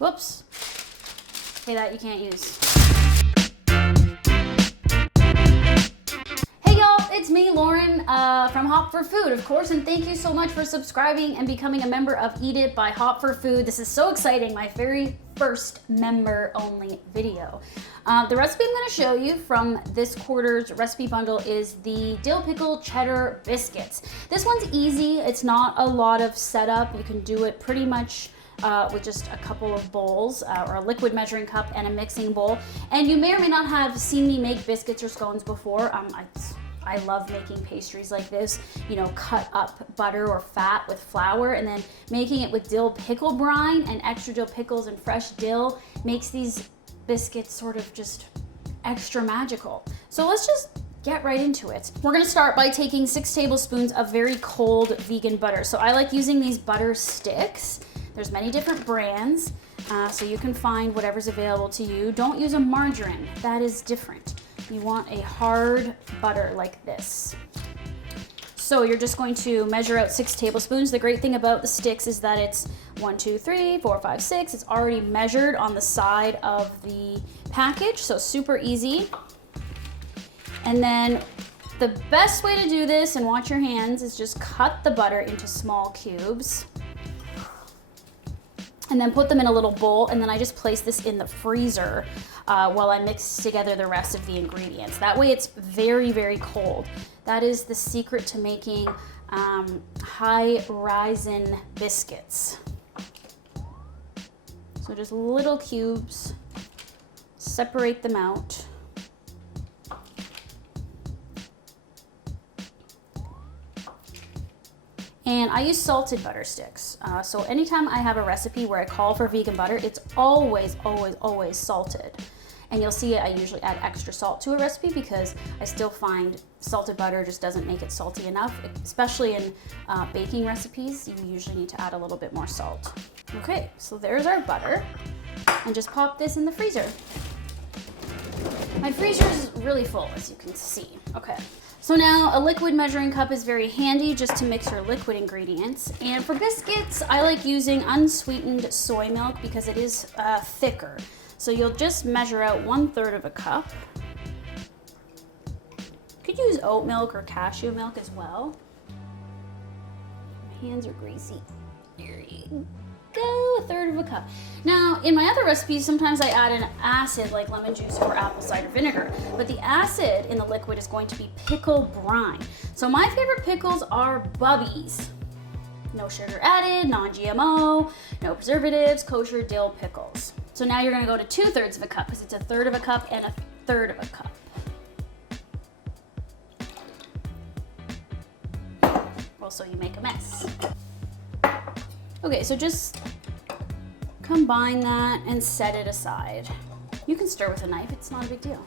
Whoops. Okay, that you can't use. Hey y'all, it's me, Lauren, from Hop for Food, of course, and thank you so much for subscribing and becoming a member of Eat It by Hop for Food. This is so exciting, my very first member-only video. The recipe I'm gonna show you from this quarter's recipe bundle is the dill pickle cheddar biscuits. This one's easy, it's not a lot of setup. You can do it pretty much with just a couple of bowls or a liquid measuring cup and a mixing bowl. And you may or may not have seen me make biscuits or scones before. I love making pastries like this, you know, cut up butter or fat with flour and then making it with dill pickle brine and extra dill pickles and fresh dill makes these biscuits sort of just extra magical. So let's just get right into it. We're gonna start by taking 6 tablespoons of very cold vegan butter. So I like using these butter sticks. There's many different brands, so you can find whatever's available to you. Don't use a margarine, that is different. You want a hard butter like this. So you're just going to measure out 6 tablespoons. The great thing about the sticks is that it's 1, 2, 3, 4, 5, 6. It's already measured on the side of the package, so super easy. And then the best way to do this, and watch your hands, is just cut the butter into small cubes. And then put them in a little bowl, and then I just place this in the freezer while I mix together the rest of the ingredients. That way it's very, very cold. That is the secret to making high-rise-in biscuits. So just little cubes, separate them out. And I use salted butter sticks. So anytime I have a recipe where I call for vegan butter, it's always, always, always salted. And you'll see I usually add extra salt to a recipe because I still find salted butter just doesn't make it salty enough, especially in baking recipes. You usually need to add a little bit more salt. Okay, so there's our butter. And just pop this in the freezer. My freezer is really full, as you can see. Okay. So now a liquid measuring cup is very handy just to mix your liquid ingredients. And for biscuits, I like using unsweetened soy milk because it is thicker. So you'll just measure out 1/3 of a cup. You could use oat milk or cashew milk as well. My hands are greasy. There you go, 1/3 of a cup. Now, in my other recipes, sometimes I add an acid like lemon juice or apple cider vinegar, but the acid in the liquid is going to be pickle brine. So my favorite pickles are Bubby's. No sugar added, non-GMO, no preservatives, kosher dill pickles. So now you're gonna go to 2/3 of a cup because it's 1/3 of a cup and 1/3 of a cup. Well, so you make a mess. Okay, so just combine that and set it aside. You can stir with a knife, it's not a big deal.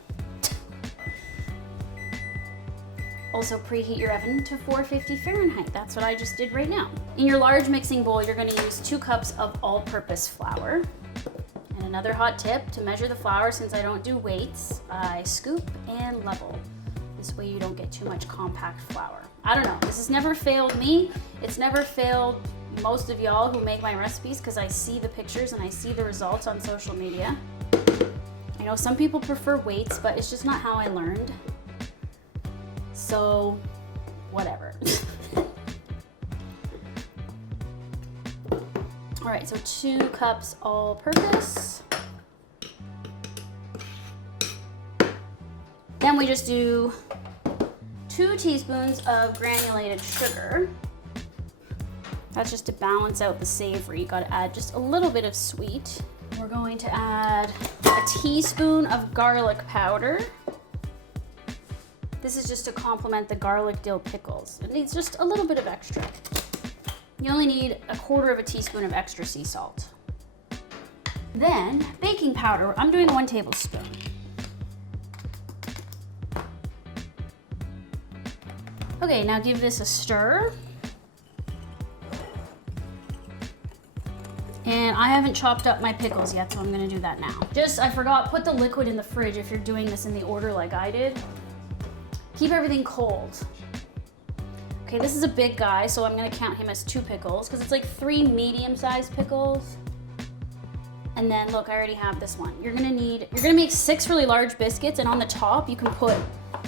Also preheat your oven to 450 Fahrenheit. That's what I just did right now. In your large mixing bowl, you're gonna use 2 cups of all-purpose flour. And another hot tip, to measure the flour, since I don't do weights, I scoop and level. This way you don't get too much compact flour. I don't know, this has never failed me. It's never failed most of y'all who make my recipes because I see the pictures and I see the results on social media. I know some people prefer weights, but it's just not how I learned. So, whatever. All right, so 2 cups all-purpose. Then we just do 2 teaspoons of granulated sugar. That's just to balance out the savory. You gotta add just a little bit of sweet. We're going to add a teaspoon of garlic powder. This is just to complement the garlic dill pickles. It needs just a little bit of extra. You only need 1/4 teaspoon of extra sea salt. Then baking powder, I'm doing 1 tablespoon. Okay, now give this a stir. And I haven't chopped up my pickles yet, so I'm gonna do that now. I forgot, put the liquid in the fridge if you're doing this in the order like I did. Keep everything cold. Okay, this is a big guy, so I'm gonna count him as 2 pickles, because it's like 3 medium-sized pickles. And then look, I already have this one. You're gonna make 6 really large biscuits, and on the top you can put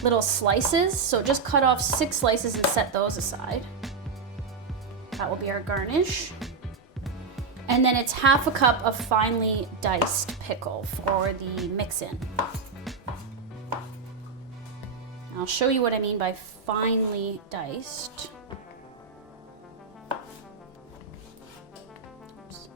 little slices. So just cut off 6 slices and set those aside. That will be our garnish. And then it's half a cup of finely diced pickle for the mix-in. I'll show you what I mean by finely diced. Oops.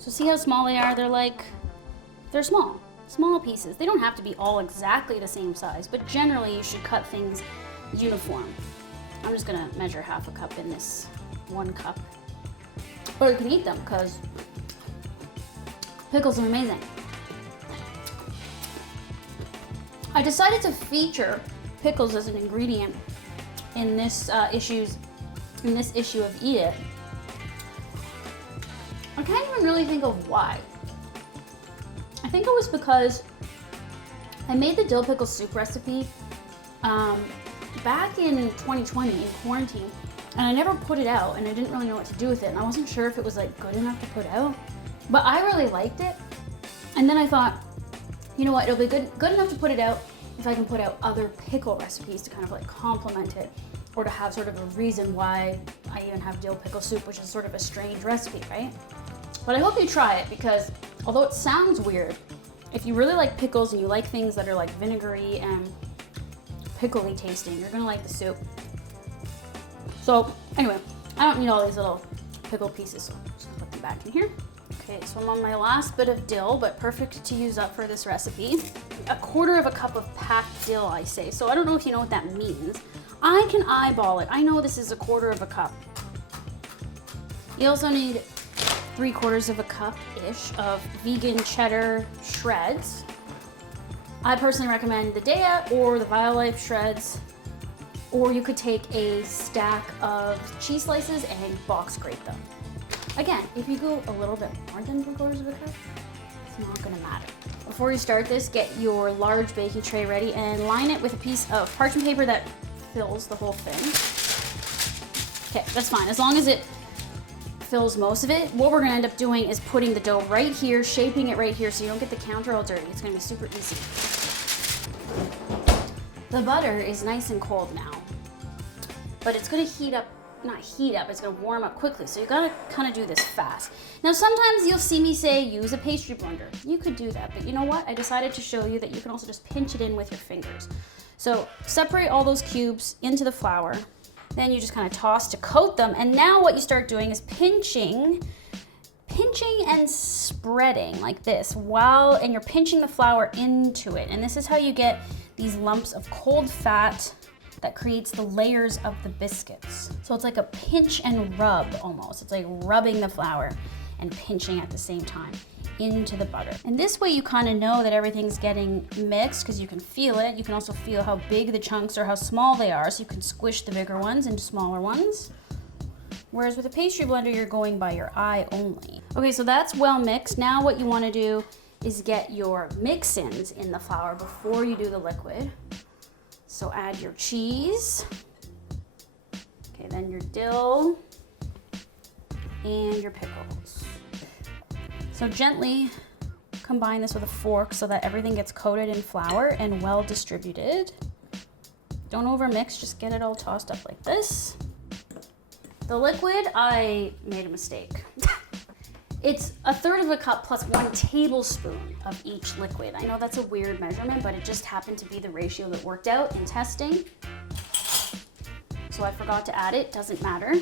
So see how small they are? They're small. Small pieces. They don't have to be all exactly the same size, but generally you should cut things uniform. I'm just gonna measure half a cup in this 1 cup. Or you can eat them because pickles are amazing. I decided to feature pickles as an ingredient in this issue of Eat It. I can't even really think of why. I think it was because I made the dill pickle soup recipe back in 2020 in quarantine, and I never put it out, and I didn't really know what to do with it, and I wasn't sure if it was like good enough to put out, but I really liked it. And then I thought, you know what, it'll be good enough to put it out if I can put out other pickle recipes to kind of like complement it, or to have sort of a reason why I even have dill pickle soup, which is sort of a strange recipe, right? But I hope you try it, because although it sounds weird, if you really like pickles and you like things that are like vinegary and pickly tasting, you're gonna like the soup. So anyway, I don't need all these little pickle pieces, so I'm just gonna put them back in here. Okay, so I'm on my last bit of dill, but perfect to use up for this recipe. 1/4 cup of packed dill, I say. So I don't know if you know what that means. I can eyeball it. I know this is 1/4 cup. You also need 3/4 cup-ish of vegan cheddar shreds. I personally recommend the Daiya or the Violife shreds, or you could take a stack of cheese slices and box grate them. Again, if you go a little bit more than 3/4 cup, it's not gonna matter. Before you start this, get your large baking tray ready and line it with a piece of parchment paper that fills the whole thing. Okay, that's fine, as long as it fills most of it. What we're gonna end up doing is putting the dough right here, shaping it right here so you don't get the counter all dirty. It's gonna be super easy. The butter is nice and cold now, but it's gonna it's gonna warm up quickly, so you gotta kind of do this fast. Now sometimes you'll see me say use a pastry blender. You could do that, but you know what? I decided to show you that you can also just pinch it in with your fingers. So separate all those cubes into the flour. Then you just kind of toss to coat them. And now what you start doing is pinching and spreading like this and you're pinching the flour into it. And this is how you get these lumps of cold fat that creates the layers of the biscuits. So it's like a pinch and rub almost. It's like rubbing the flour and pinching at the same time into the butter. And this way you kind of know that everything's getting mixed because you can feel it. You can also feel how big the chunks or how small they are, so you can squish the bigger ones into smaller ones. Whereas with a pastry blender, you're going by your eye only. Okay, so that's well mixed. Now what you want to do is get your mix-ins in the flour before you do the liquid. So add your cheese. Okay, then your dill and your pickles. So gently combine this with a fork so that everything gets coated in flour and well distributed. Don't overmix, just get it all tossed up like this. The liquid, I made a mistake. It's 1/3 cup plus 1 tablespoon of each liquid. I know that's a weird measurement, but it just happened to be the ratio that worked out in testing. So I forgot to add it, doesn't matter.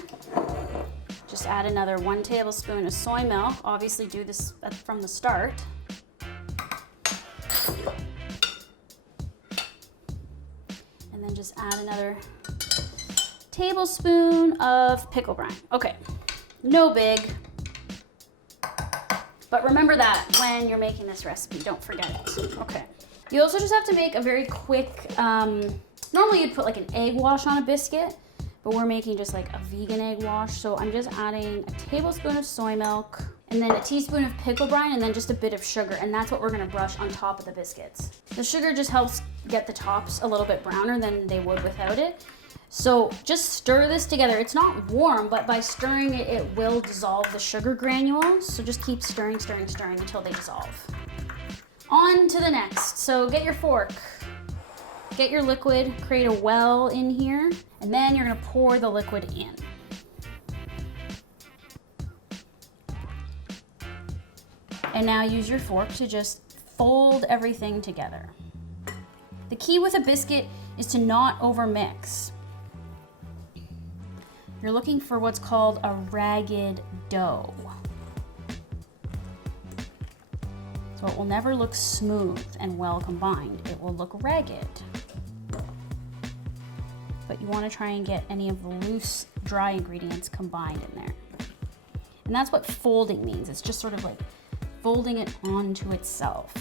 Just add another 1 tablespoon of soy milk. Obviously do this from the start. And then just add another tablespoon of pickle brine. Okay, no big. But remember that when you're making this recipe, don't forget it. Okay. You also just have to make a very quick, normally you'd put like an egg wash on a biscuit, but we're making just like a vegan egg wash. So I'm just adding a tablespoon of soy milk and then a teaspoon of pickle brine and then just a bit of sugar. And that's what we're gonna brush on top of the biscuits. The sugar just helps get the tops a little bit browner than they would without it. So just stir this together. It's not warm, but by stirring it, it will dissolve the sugar granules. So just keep stirring, stirring, stirring until they dissolve. On to the next. So get your fork, get your liquid, create a well in here, and then you're gonna pour the liquid in. And now use your fork to just fold everything together. The key with a biscuit is to not overmix. You're looking for what's called a ragged dough. So it will never look smooth and well combined. It will look ragged. But you want to try and get any of the loose, dry ingredients combined in there. And that's what folding means. It's just sort of like folding it onto itself.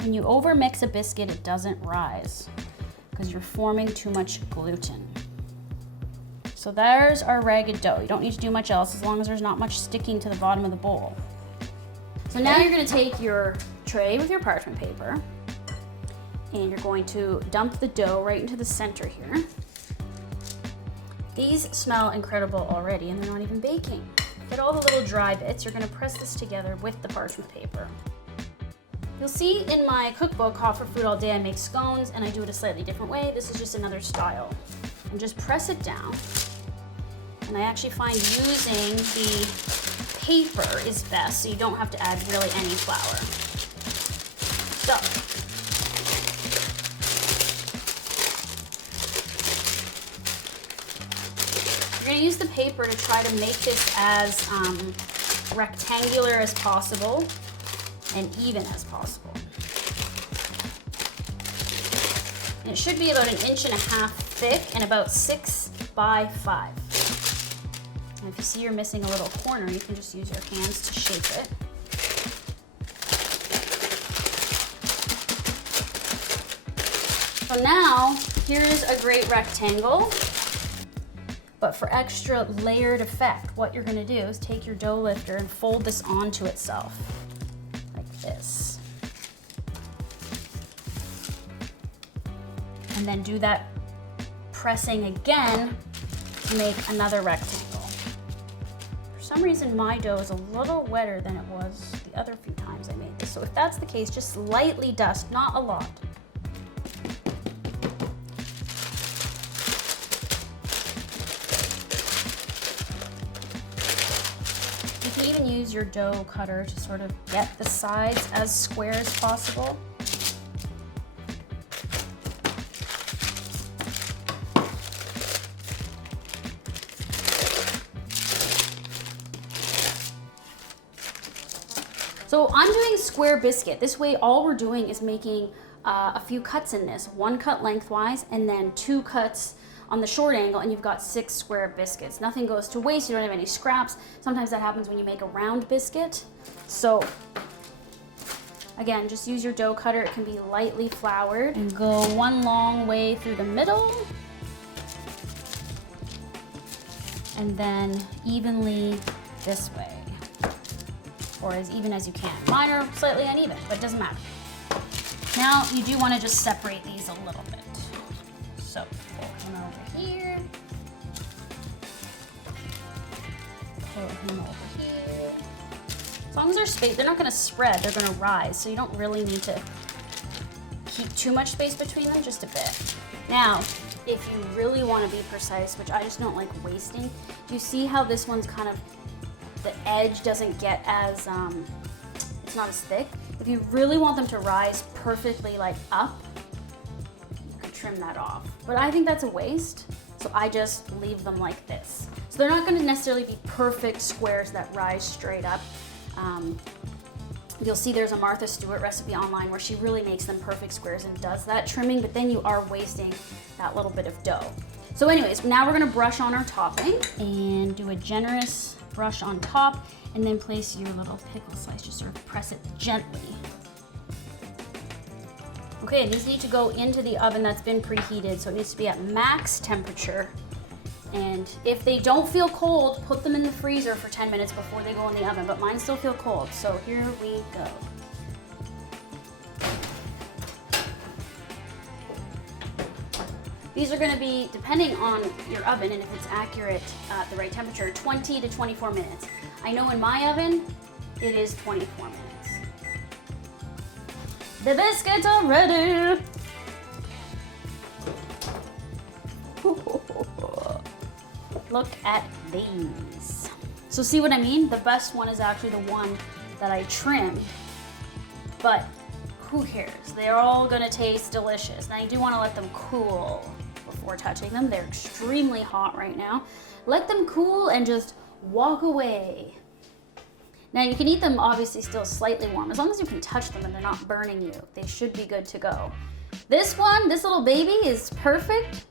When you overmix a biscuit, it doesn't rise because you're forming too much gluten. So there's our ragged dough. You don't need to do much else as long as there's not much sticking to the bottom of the bowl. So now you're gonna take your tray with your parchment paper and you're going to dump the dough right into the center here. These smell incredible already and they're not even baking. Get all the little dry bits. You're gonna press this together with the parchment paper. You'll see in my cookbook, Hot for Food All Day, I make scones and I do it a slightly different way. This is just another style. And just press it down. And I actually find using the paper is best so you don't have to add really any flour. So, you're gonna use the paper to try to make this as rectangular as possible and even as possible. And it should be about 1.5 inches thick and about 6 by 5. And if you see you're missing a little corner, you can just use your hands to shape it. So now, here's a great rectangle. But for extra layered effect, what you're gonna do is take your dough lifter and fold this onto itself. This. And then do that pressing again to make another rectangle. For some reason my dough is a little wetter than it was the other few times I made this. So if that's the case, just lightly dust, not a lot. You can even use your dough cutter to sort of get the sides as square as possible. So I'm doing square biscuit. This way all we're doing is making a few cuts in this. 1 cut lengthwise and then 2 cuts on the short angle, and you've got 6 square biscuits. Nothing goes to waste, you don't have any scraps. Sometimes that happens when you make a round biscuit. So again, just use your dough cutter. It can be lightly floured and go one long way through the middle and then evenly this way, or as even as you can. Mine are slightly uneven, but it doesn't matter. Now you do want to just separate these a little bit. So pull him over here, pull him over here. As long as they're spaced, they're not going to spread, they're going to rise, so you don't really need to keep too much space between them, just a bit. Now, if you really want to be precise, which I just don't like wasting, do you see how this one's kind of, the edge doesn't get as, it's not as thick? If you really want them to rise perfectly like up, you can trim that off. But I think that's a waste, so I just leave them like this. So they're not going to necessarily be perfect squares that rise straight up. You'll see there's a Martha Stewart recipe online where she really makes them perfect squares and does that trimming, but then you are wasting that little bit of dough. So anyways, now we're gonna brush on our topping and do a generous brush on top and then place your little pickle slice, just sort of press it gently. Okay, these need to go into the oven that's been preheated, so it needs to be at max temperature. And if they don't feel cold, put them in the freezer for 10 minutes before they go in the oven, but mine still feel cold, so here we go. These are gonna be, depending on your oven and if it's accurate at the right temperature, 20 to 24 minutes. I know in my oven, it is 24 minutes. The biscuits are ready. Look at these. So see what I mean? The best one is actually the one that I trimmed, but who cares? They're all gonna taste delicious. Now you do wanna let them cool before touching them. They're extremely hot right now. Let them cool and just walk away. Now you can eat them obviously still slightly warm. As long as you can touch them and they're not burning you, they should be good to go. This one, this little baby is perfect.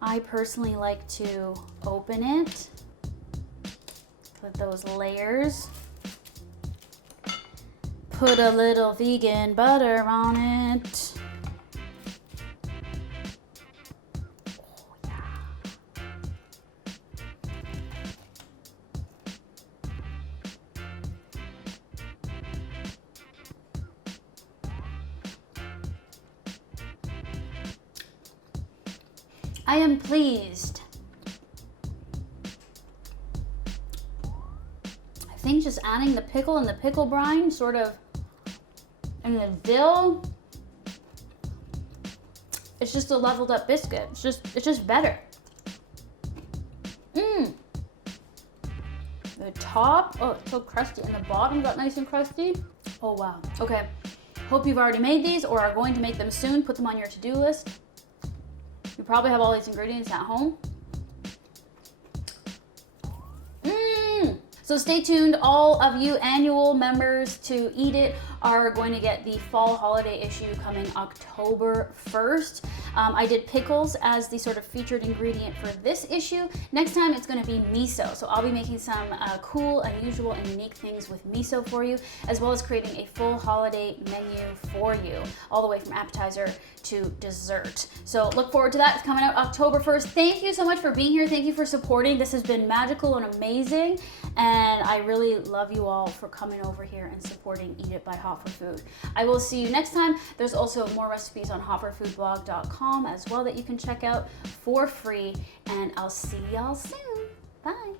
I personally like to open it, put those layers, put a little vegan butter on it. Oh yeah. I am pleased. I think just adding the pickle and the pickle brine sort of, and the dill, it's just a leveled up biscuit. It's just better. The top, oh, it's so crusty, and the bottom got nice and crusty. Oh wow. Okay, hope you've already made these or are going to make them soon. Put them on your to-do list. You probably have all these ingredients at home. So stay tuned. All of you annual members to Eat It are going to get the fall holiday issue coming October 1st. I did pickles as the sort of featured ingredient for this issue. Next time it's going to be miso. So I'll be making some cool, unusual, and unique things with miso for you, as well as creating a full holiday menu for you, all the way from appetizer to dessert. So look forward to that. It's coming out October 1st. Thank you so much for being here. Thank you for supporting. This has been magical and amazing. And I really love you all for coming over here and supporting Eat It by Hot for Food. I will see you next time. There's also more recipes on hotforfoodblog.com as well that you can check out for free. And I'll see y'all soon. Bye.